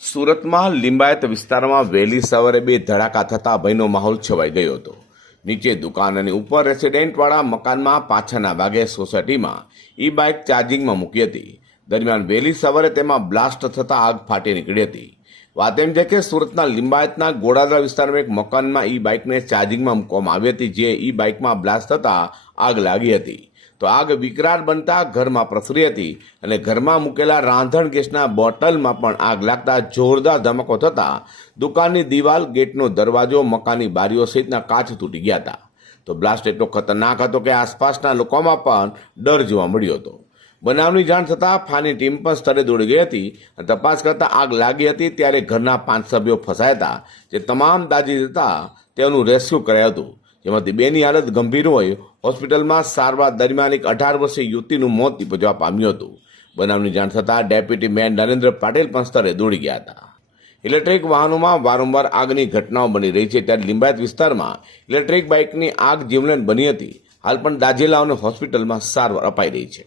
સુરતમાં લિંબાયત વિસ્તારમાં વહેલી સવારે બે ધડાકા થતાં ભયનો માહોલ છવાઈ ગયો હતો. નીચે દુકાન અને ઉપર રેસિડેન્ટવાળા મકાનમાં પાછળના ભાગે સોસાયટીમાં ઈ બાઇક ચાર્જિંગમાં મૂકી હતી. દરમિયાન વહેલી સવારે તેમાં બ્લાસ્ટ થતાં આગ ફાટી નીકળી હતી. વાત એમ છે કે સુરતના લિંબાયતના ગોડાદરા વિસ્તારમાં એક મકાનમાં ઈ બાઇકને ચાર્જિંગમાં મૂકવામાં આવી હતી, જે ઈ બાઇકમાં બ્લાસ્ટ થતાં આગ લાગી હતી. તો આગ વિકરાળ બનતા ઘરમાં પ્રસરી હતી અને ઘરમાં મૂકેલા રાંધણ ગેસના બોટલમાં પણ આગ લાગતા જોરદાર ધમકો થતાં દુકાનની દિવાલ, ગેટનો દરવાજો, મકાનની બારીઓ સહિતના કાચ તૂટી ગયા હતા. તો બ્લાસ્ટ એટલો ખતરનાક હતો કે આસપાસના લોકોમાં પણ ડર જોવા મળ્યો હતો. બનાવની જાણ થતાં ફાની ટીમ પણ સ્થળે દોડી ગઈ હતી અને તપાસ કરતાં આગ લાગી હતી ત્યારે ઘરના પાંચ સભ્યો ફસાયા હતા, જે તમામ દાજી જતા તેનું રેસ્ક્યુ કરાયું હતું. જેમાંથી બેની હાલત ગંભીર હોય, હોસ્પિટલમાં સારવાર દરમિયાન એક અઢાર વર્ષીય યુવતીનું મોત નિપજવા પામ્યું હતું. બનાવની જાણ થતાં ડેપ્યુટી મેયર નરેન્દ્ર પાટીલ પણ સ્થળે દોડી ગયા હતા. ઇલેક્ટ્રિક વાહનોમાં વારંવાર આગની ઘટનાઓ બની રહી છે ત્યારે લિંબાયત વિસ્તારમાં ઇલેક્ટ્રિક બાઇકની આગ જીવલેણ બની હતી. હાલ પણ દાજેલાઓને હોસ્પિટલમાં સારવાર અપાઈ રહી છે.